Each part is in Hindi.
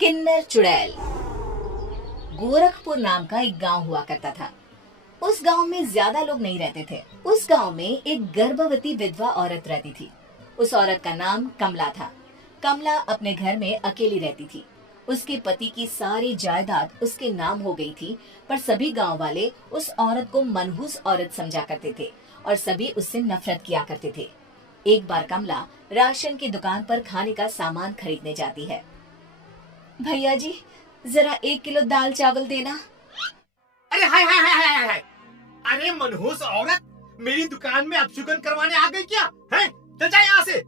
किन्नर चुड़ैल। गोरखपुर नाम का एक गांव हुआ करता था। उस गांव में ज्यादा लोग नहीं रहते थे। उस गांव में एक गर्भवती विधवा औरत रहती थी। उस औरत का नाम कमला था। कमला अपने घर में अकेली रहती थी। उसके पति की सारी जायदाद उसके नाम हो गई थी, पर सभी गांव वाले उस औरत को मनहूस औरत समझा करते थे और सभी उससे नफरत किया करते थे। एक बार कमला राशन की दुकान पर खाने का सामान खरीदने जाती है। भैया जी, जरा 1 किलो दाल चावल देना। अरे हाय हाय हाय हाय हाय! अरे मनहूस औरत, मेरी दुकान में अपशुगन करवाने आ गई क्या? हैं? चल जा यहाँ से।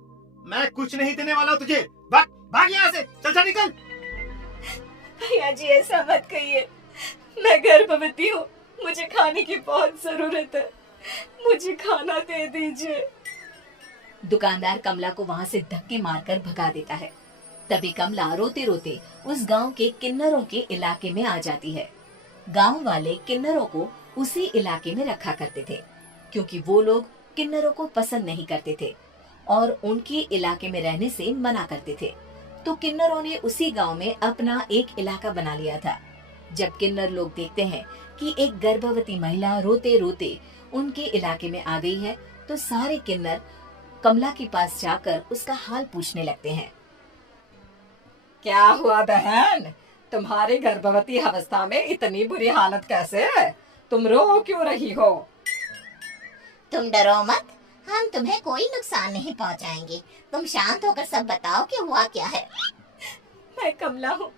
मैं कुछ नहीं देने वाला हूँ तुझे। भाग भाग यहाँ से, चल जा निकल। भैया जी, ऐसा मत कहिए। मैं गर्भवती हूँ, मुझे खाने की बहुत जरूरत है। मुझे खाना दे दीजिए। दुकानदार कमला को वहाँ से धक्के मारकर भगा देता है। तभी कमला रोते रोते उस गांव के किन्नरों के इलाके में आ जाती है। गांव वाले किन्नरों को उसी इलाके में रखा करते थे, क्योंकि वो लोग किन्नरों को पसंद नहीं करते थे और उनके इलाके में रहने से मना करते थे। तो किन्नरों ने उसी गांव में अपना एक इलाका बना लिया था। जब किन्नर लोग देखते हैं कि एक गर्भवती महिला रोते रोते उनके इलाके में आ गई है, तो सारे किन्नर कमला के पास जाकर उसका हाल पूछने लगते हैं। क्या हुआ बहन, तुम्हारी गर्भवती अवस्था में इतनी बुरी हालत कैसे है? तुम रो क्यों रही हो? तुम डरो मत, हम तुम्हें कोई नुकसान नहीं पहुंचाएंगे। तुम शांत होकर सब बताओ कि हुआ क्या है। मैं कमला हूँ।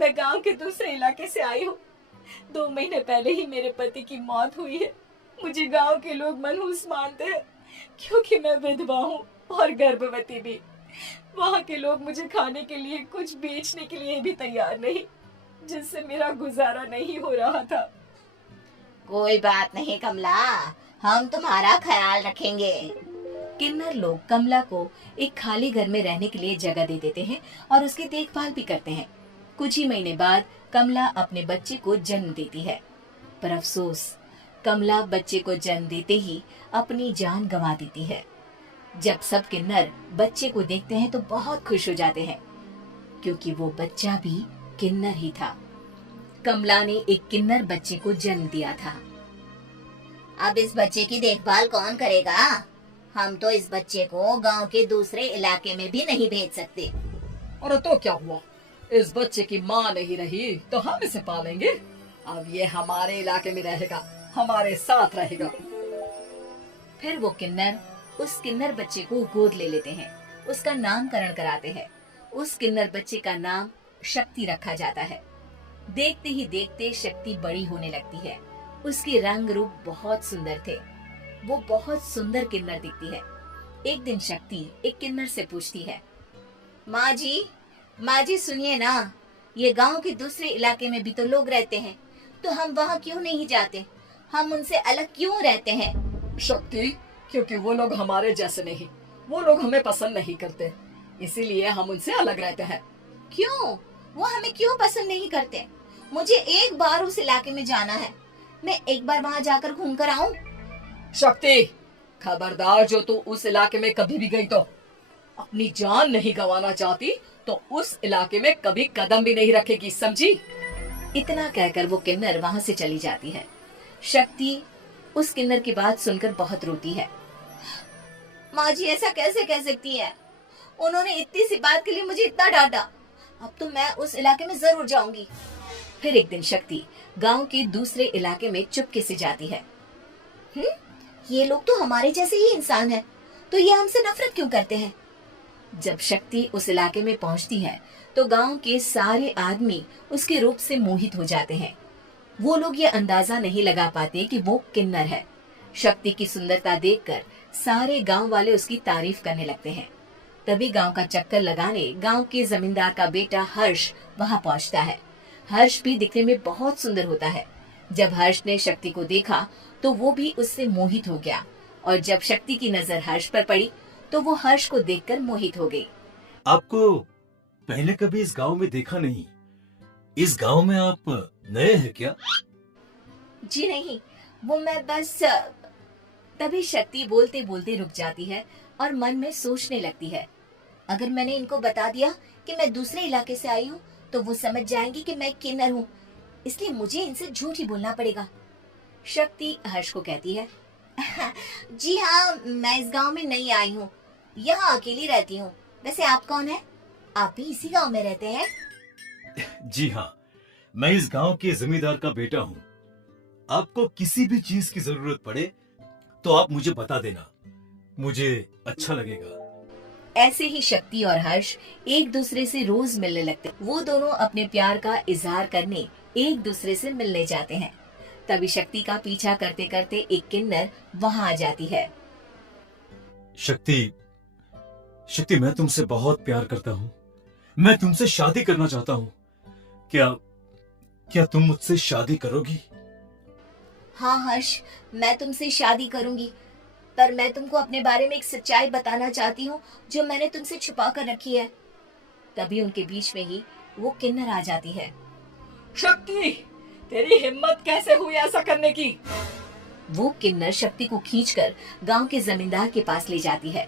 मैं गांव के दूसरे इलाके से आई हूँ। 2 महीने पहले ही मेरे पति की मौत हुई है। मुझे गांव के लोग मनहूस मानते हैं, क्योंकि मैं विधवा हूँ और गर्भवती भी। वहाँ के लोग मुझे खाने के लिए कुछ बेचने के लिए भी तैयार नहीं, जिससे मेरा गुजारा नहीं हो रहा था। कोई बात नहीं कमला, हम तुम्हारा ख्याल रखेंगे। किन्नर लोग कमला को एक खाली घर में रहने के लिए जगह दे देते हैं और उसकी देखभाल भी करते हैं। कुछ ही महीने बाद कमला अपने बच्चे को जन्म देती है, पर अफसोस, कमला बच्चे को जन्म देते ही अपनी जान गंवा देती है। जब सब किन्नर बच्चे को देखते हैं तो बहुत खुश हो जाते हैं, क्योंकि वो बच्चा भी किन्नर ही था। कमला ने एक किन्नर बच्चे को जन्म दिया था। अब इस बच्चे की देखभाल कौन करेगा? हम तो इस बच्चे को गांव के दूसरे इलाके में भी नहीं भेज सकते। और तो क्या हुआ, इस बच्चे की माँ नहीं रही तो हम इसे पालेंगे। अब ये हमारे इलाके में रहेगा, हमारे साथ रहेगा। फिर वो किन्नर उस किन्नर बच्चे को गोद ले लेते हैं, उसका नामकरण कराते हैं। उस किन्नर बच्चे का नाम शक्ति रखा जाता है। देखते ही देखते शक्ति बड़ी होने लगती है। उसके रंग रूप बहुत सुंदर थे। वो बहुत सुंदर किन्नर दिखती है। एक दिन शक्ति एक किन्नर से पूछती है, माँ जी सुनिए ना, ये गांव के दूसरे इलाके में भी तो लोग रहते हैं, तो हम वहाँ क्यों नहीं जाते? हम उनसे अलग क्यों रहते हैं? शक्ति, क्योंकि वो लोग हमारे जैसे नहीं, वो लोग हमें पसंद नहीं करते, इसीलिए हम उनसे अलग रहते हैं। क्यों? वो हमें क्यों पसंद नहीं करते? मुझे एक बार उस इलाके में जाना है। मैं एक बार वहाँ जाकर घूम कर आऊं। शक्ति, खबरदार, जो तू उस इलाके में कभी भी गई तो अपनी जान नहीं गंवाना चाहती तो उस इलाके में कभी कदम भी नहीं रखेगी, समझी? इतना कहकर वो किन्नर वहाँ से चली जाती है। शक्ति उस किन्नर की बात सुनकर बहुत रोती है। माँ जी, ऐसा कैसे कह सकती है? उन्होंने इतनी सी बात के लिए मुझे इतना डांटा। अब तो मैं उस इलाके में जरूर जाऊंगी। फिर एक दिन शक्ति गांव के दूसरे इलाके में चुपके से जाती है। ये लोग तो हमारे जैसे ही इंसान हैं, तो ये हमसे नफरत क्यों करते हैं? जब शक्ति उस इलाके में पहुंचती है तो गांव के सारे आदमी उसके रूप से मोहित हो जाते हैं। वो लोग ये अंदाजा नहीं लगा पाते कि वो किन्नर है। शक्ति की सुंदरता देखकर सारे गांव वाले उसकी तारीफ करने लगते हैं। तभी गांव का चक्कर लगाने गांव के जमींदार का बेटा हर्ष वहां पहुंचता है। हर्ष भी दिखने में बहुत सुंदर होता है। जब हर्ष ने शक्ति को देखा तो वो भी उससे मोहित हो गया, और जब शक्ति की नजर हर्ष पर पड़ी तो वो हर्ष को देखकर मोहित हो गई। आपको पहले कभी इस गांव में देखा नहीं। इस गांव में आप नए हैं क्या? जी नहीं, वो मैं बस। तभी शक्ति बोलते बोलते रुक जाती है और मन में सोचने लगती है, अगर मैंने इनको बता दिया कि मैं दूसरे इलाके से आई हूँ, तो वो समझ जाएंगे कि मैं किन्नर हूँ, इसलिए मुझे इनसे झूठ ही बोलना पड़ेगा। शक्ति हर्ष को कहती है, जी हाँ, मैं इस गांव में नई आई हूँ, यहाँ अकेली रहती हूँ। वैसे आप कौन है? आप भी इसी गांव में रहते हैं? जी हाँ, मैं इस गांव के जमींदार का बेटा हूँ। आपको किसी भी चीज की जरूरत पड़े तो आप मुझे बता देना, मुझे अच्छा लगेगा। ऐसे ही शक्ति और हर्ष एक दूसरे से रोज मिलने लगते। वो दोनों अपने प्यार का इजहार करने एक दूसरे से मिलने जाते हैं। तभी शक्ति का पीछा करते करते एक किन्नर वहां आ जाती है। शक्ति, शक्ति, मैं तुमसे बहुत प्यार करता हूँ। मैं तुमसे शादी करना चाहता हूँ। क्या तुम मुझसे शादी करोगी? हाँ हर्ष, मैं तुमसे शादी करूंगी, पर मैं तुमको अपने बारे में एक सच्चाई बताना चाहती हूँ जो मैंने तुमसे छुपा कर रखी है। तभी उनके बीच में ही वो किन्नर आ जाती है। शक्ति, तेरी हिम्मत कैसे हुई ऐसा करने की? वो किन्नर शक्ति को खींचकर गांव के जमींदार के पास ले जाती है।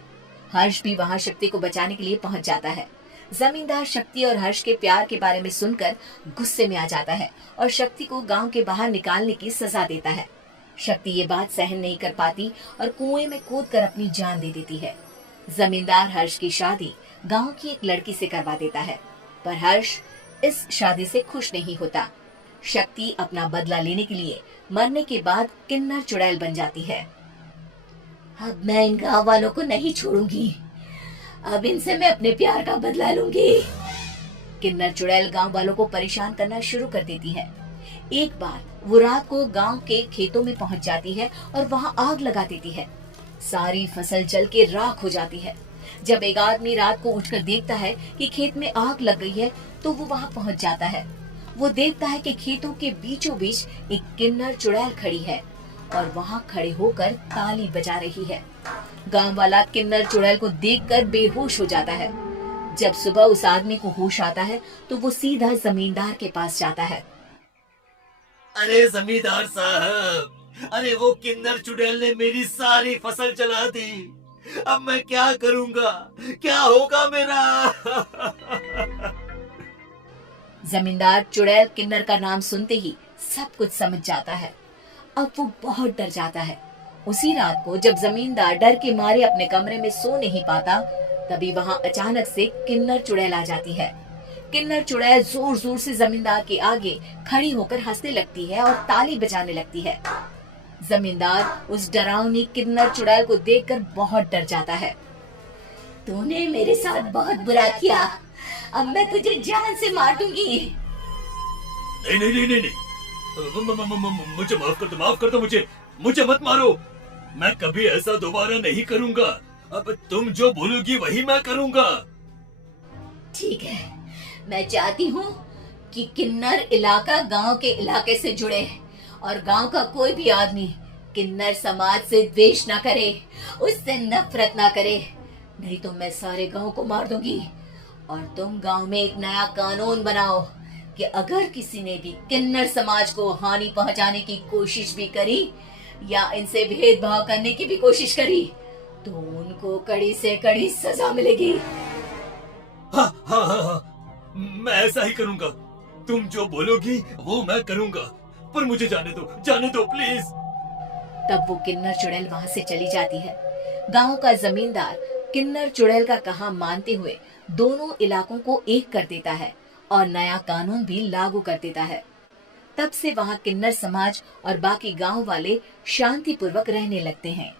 हर्ष भी वहां शक्ति को बचाने के लिए पहुंच जाता है। जमींदार शक्ति और हर्ष के प्यार के बारे में सुनकर गुस्से में आ जाता है और शक्ति को गांव के बाहर निकालने की सजा देता है। शक्ति ये बात सहन नहीं कर पाती और कुएं में कूदकर अपनी जान दे देती है। जमींदार हर्ष की शादी गांव की एक लड़की से करवा देता है, पर हर्ष इस शादी से खुश नहीं होता। शक्ति अपना बदला लेने के लिए मरने के बाद किन्नर चुड़ैल बन जाती है। अब मैं इन गांव वालों को नहीं छोड़ूंगी, अब इनसे मैं अपने प्यार का बदला लूंगी। किन्नर चुड़ैल गांव वालों को परेशान करना शुरू कर देती है। एक बार वो रात को गांव के खेतों में पहुंच जाती है और वहां आग लगा देती है। सारी फसल जल के राख हो जाती है। जब एक आदमी रात को उठकर देखता है कि खेत में आग लग गई है तो वो वहां पहुंच जाता है। वो देखता है कि खेतों के बीचों बीच एक किन्नर चुड़ैल खड़ी है और वहां खड़े होकर ताली बजा रही है। गांव वाला किन्नर चुड़ैल को देखकर बेहोश हो जाता है। जब सुबह उस आदमी को होश आता है तो वो सीधा जमींदार के पास जाता है। अरे जमींदार साहब, अरे वो किन्नर चुड़ैल ने मेरी सारी फसल जला दी। अब मैं क्या करूंगा? क्या होगा मेरा? जमींदार चुड़ैल किन्नर का नाम सुनते ही सब कुछ समझ जाता है। अब वो बहुत डर जाता है। उसी रात को जब जमींदार डर के मारे अपने कमरे में सो नहीं पाता, तभी वहां अचानक से किन्नर चुड़ैल आ जाती है। किन्नर चुड़ैल जोर जोर से जमींदार के आगे खड़ी होकर हंसने लगती है और ताली बजाने लगती है। जमींदार उस डरावनी किन्नर चुड़ैल को देखकर बहुत डर जाता है। तूने मेरे साथ बहुत बुरा किया, अब मैं तुझे जान से मार दूंगी। नहीं नहीं नहीं नहीं, नहीं। मुझे माफ कर दो, मुझे मत मारो। मैं कभी ऐसा दोबारा नहीं करूंगा। अब तुम जो बोलोगी वही मैं करूंगा। ठीक है, मैं चाहती हूँ कि किन्नर इलाका गांव के इलाके से जुड़े और गांव का कोई भी आदमी किन्नर समाज से द्वेष ना करे, उससे नफरत ना करे, नहीं तो मैं सारे गांव को मार दूंगी। और तुम गांव में एक नया कानून बनाओ कि अगर किसी ने भी किन्नर समाज को हानि पहुंचाने की कोशिश भी करी या इनसे भेदभाव करने की भी कोशिश करी तो उनको कड़ी से कड़ी सजा मिलेगी। हाँ हाँ हाँ हाँ, मैं ऐसा ही करूंगा। तुम जो बोलोगी वो मैं करूंगा, पर मुझे जाने दो प्लीज। तब वो किन्नर चुड़ैल वहां से चली जाती है। गांव का जमींदार किन्नर चुड़ैल का कहा मानते हुए दोनों इलाकों को एक कर देता है और नया कानून भी लागू कर देता है। तब से वहां किन्नर समाज और बाकी गांव वाले शांतिपूर्वक रहने लगते हैं।